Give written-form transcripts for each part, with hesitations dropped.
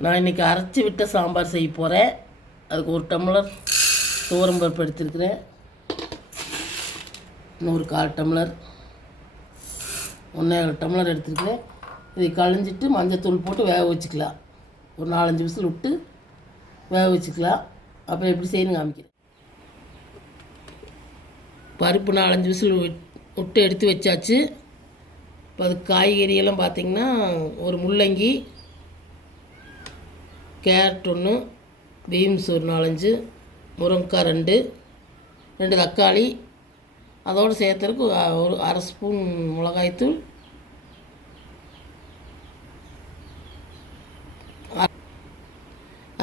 நான் இன்றைக்கி அரைச்சி விட்ட சாம்பார் செய்ய போகிறேன். அதுக்கு 1 டம்ளர் துவரம் பருப்பு எடுத்துருக்கிறேன். இன்னொரு 1/4 டம்ளர் 1.5 டம்ளர் எடுத்துருக்கிறேன். இதை கழிஞ்சிட்டு மஞ்சத்தூள் போட்டு வேக வச்சுக்கலாம். ஒரு 4-5 விசில் விட்டு வேக வச்சுக்கலாம். அப்புறம் எப்படி செய்யணும் காமிக்கிறேன். பருப்பு 4-5 விசில் விட்டு எடுத்து வச்சாச்சு. இப்போ அது காய்கறியெல்லாம் பார்த்திங்கன்னா ஒரு முள்ளங்கி, கேரட் 1, பீன்ஸ் ஒரு 4-5, முருங்கைக்காய் 2 தக்காளி, அதோடு சேர்த்துறதுக்கு ஒரு 1/2 ஸ்பூன் மிளகாய்த்தூள்,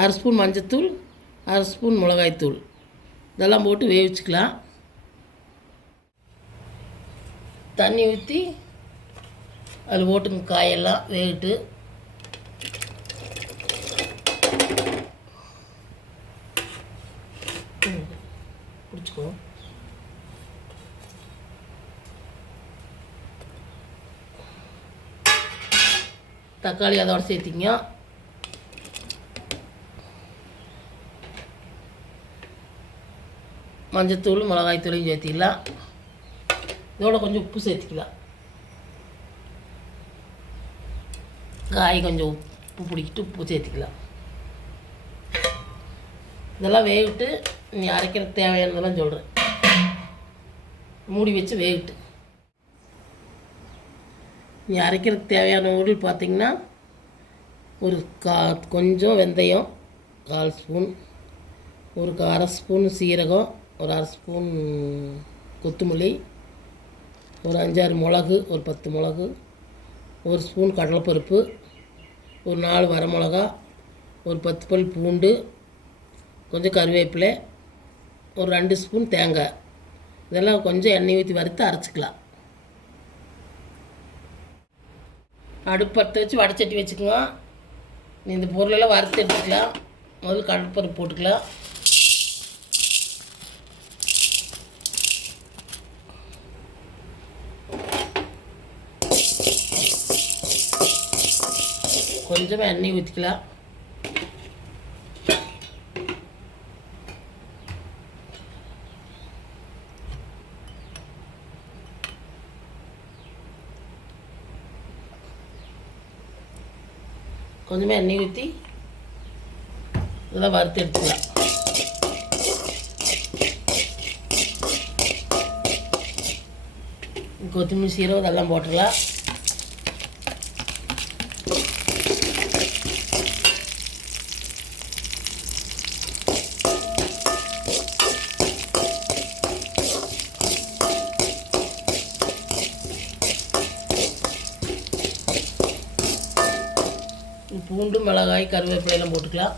1/2 ஸ்பூன் மஞ்சத்தூள், 1/2 ஸ்பூன் மிளகாய்த்தூள் இதெல்லாம் போட்டு வேவிச்சுக்கலாம். தண்ணி ஊற்றி அதில் போட்டுங்க. காயெல்லாம் வேவிட்டு பிடிச்சிக்கோ. தக்காளி அதோட சேர்த்திங்க. மஞ்சத்தூள் மிளகாய்த்தூளையும் சேர்த்திக்கலாம். இதோட கொஞ்சம் உப்பு சேர்த்திக்கலாம். காய் கொஞ்சம் உப்பு பிடிக்கிட்டு உப்பு சேர்த்திக்கலாம். இதெல்லாம் வேவிட்டு நீ அரைக்கிறதுக்கு தேவையானதெல்லாம் சொல்கிறேன். மூடி வச்சு வேவிட்டு நீ அரைக்கிறதுக்கு தேவையான பொருள் பார்த்திங்கன்னா ஒரு கொஞ்சம் வெந்தயம் 1/4 ஸ்பூன், ஒரு 1/2 ஸ்பூன் சீரகம், ஒரு 1/2 ஸ்பூன் கொத்தமல்லி, ஒரு 5-6 மிளகு, ஒரு 10 மிளகு, 1 ஸ்பூன் கடலைப்பருப்பு, ஒரு 4 வரமிளகா, ஒரு 10 பல் பூண்டு, கொஞ்சம் கருவேப்பிலை, ஒரு 2 ஸ்பூன் தேங்காய். இதெல்லாம் கொஞ்சம் எண்ணெய் ஊற்றி வறுத்து அரைச்சிக்கலாம். அடுப்பத்தை வச்சு வடைச்சட்டி வச்சுக்கோங்க. இந்த பொருளெல்லாம் வறுத்து எடுத்துக்கலாம். முதல்ல கடலைப்பருப்பு போட்டுக்கலாம். கொஞ்சமாக எண்ணெய் ஊற்றிக்கலாம். கொஞ்சமாக எண்ணெய் ஊற்றி இதெல்லாம் வறுத்து எடுத்துக்கலாம். கொத்தமல்லி, சீரகம் இதெல்லாம் போட்டுடலாம். பூண்டு, மிளகாய், கருவேப்பிலையெல்லாம் போட்டுக்கலாம்.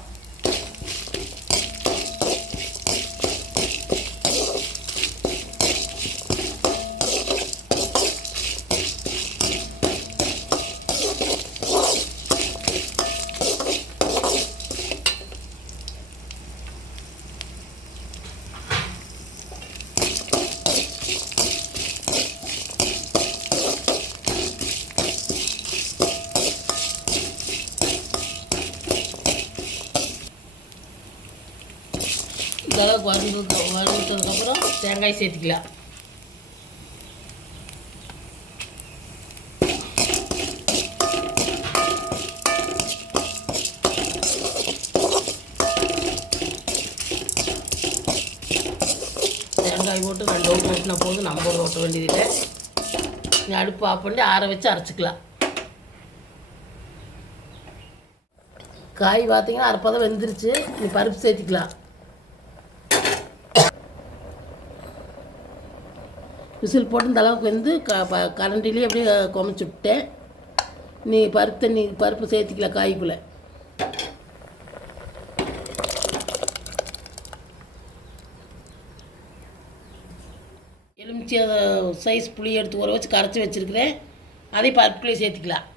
இதெல்லாம் வறுத்ததுக்கப்புறம் தேங்காய் சேர்த்துக்கலாம். தேங்காய் போட்டு 2 ஓட்டு ஓட்டினா போதும். நம்ம ஒரு ஓட்ட வேண்டியதில்லை. நீ அடுப்பு ஆஃப் பண்ணி ஆற வச்சு அரைச்சிக்கலாம். காய் பார்த்திங்கன்னா அரைப்பதம் வெந்துருச்சு. நீ பருப்பு சேர்த்திக்கலாம். விசில் போட்டு இந்த அளவுக்கு வந்து கரண்டிலே அப்படியே குழச்சி விட்டேன். நீ பருப்பு சேர்த்திக்கலாம் காய்க்குள்ளே. எலுமிச்சி சைஸ் புளி எடுத்து ஊற வச்சு கரைச்சி வச்சுருக்கிறேன். அதையும் பருப்புக்குள்ளே சேர்த்திக்கலாம்.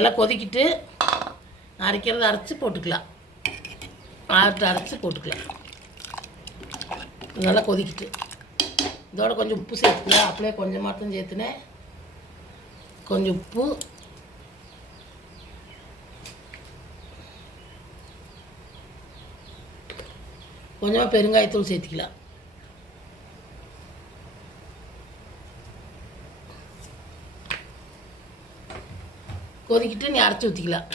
எல்லாம் கொதிக்கிட்டு அரைக்கிறத அரைச்சி போட்டுக்கலாம். அரைச்சி போட்டுக்கலாம். நல்லா கொதிக்கிட்டு இதோட கொஞ்சம் உப்பு சேர்த்துக்கலாம். அப்படியே கொஞ்சம் மட்டும் சேர்த்துனேன். கொஞ்சம் உப்பு, கொஞ்சமாக பெருங்காயத்தூள் சேர்த்திக்கலாம். கொதிக்கிட்டு நீ அரைச்சி ஊற்றிக்கலாம்.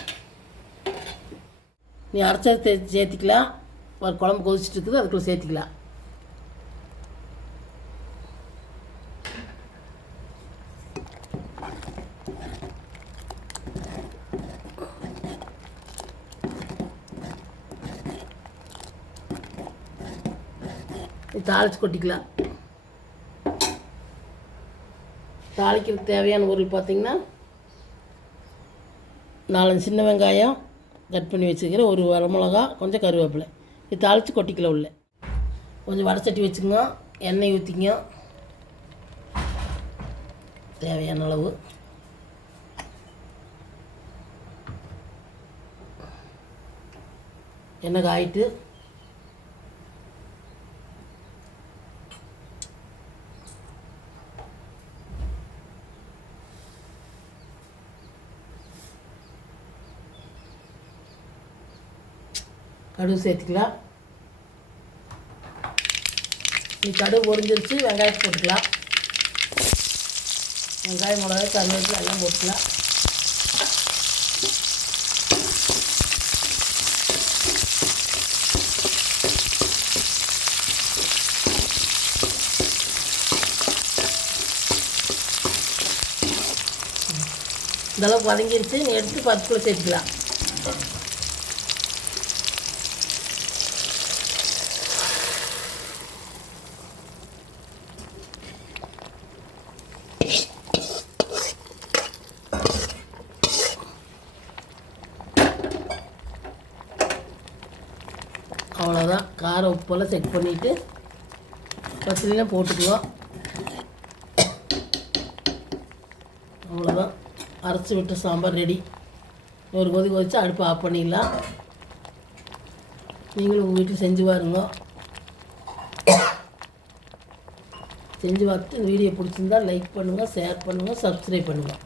நீ அரைச்சதை சேர்த்திக்கலாம். ஒரு குழம்பு கொதிச்சுட்டு இருக்குது, அதுக்குள்ளே சேர்த்திக்கலாம். தாளித்து கொட்டிக்கலாம். தாளிக்கிறதுக்கு தேவையான பொருள் பார்த்திங்கன்னா 4 சின்ன வெங்காயம் கட் பண்ணி வச்சுக்கிறேன், ஒரு வரமிளகா, கொஞ்சம் கருவேப்பிலை. இது தாளித்து கொட்டிக்கலாம். உள்ள கொஞ்சம் வடச்சட்டி வச்சுக்கோங்க, எண்ணெய் ஊற்றிங்க தேவையான அளவு. எண்ணெய் காயிட்டு கடுகு சேர்த்துக்கலாம். நீ கடுகு பொரிஞ்சிருச்சு, வெங்காயத்தை போட்டுக்கலாம். வெங்காயம், மிளகாய், கருவேப்பிலை எல்லாம் போட்டுக்கலாம். இந்தளவுக்கு வதங்கிருச்சு. நீ எடுத்து பருப்புக்குள்ளே சேர்த்துக்கலாம். அவ்வளோதான். காரம் உப்பெல்லாம் செக் பண்ணிவிட்டு பச்சைலாம் போட்டுக்குவோம். அவ்வளோதான், அரைச்சி விட்டு சாம்பார் ரெடி. ஒரு கொதி கொதிச்சு அடுப்பு ஆஃப் பண்ணிடலாம். நீங்களும் உங்கள் வீட்டில் செஞ்சு பாருங்க. செஞ்சு பார்த்துட்டு இந்த வீடியோ பிடிச்சிருந்தா லைக் பண்ணுங்கள், ஷேர் பண்ணுங்கள், சப்ஸ்கிரைப் பண்ணுங்கள்.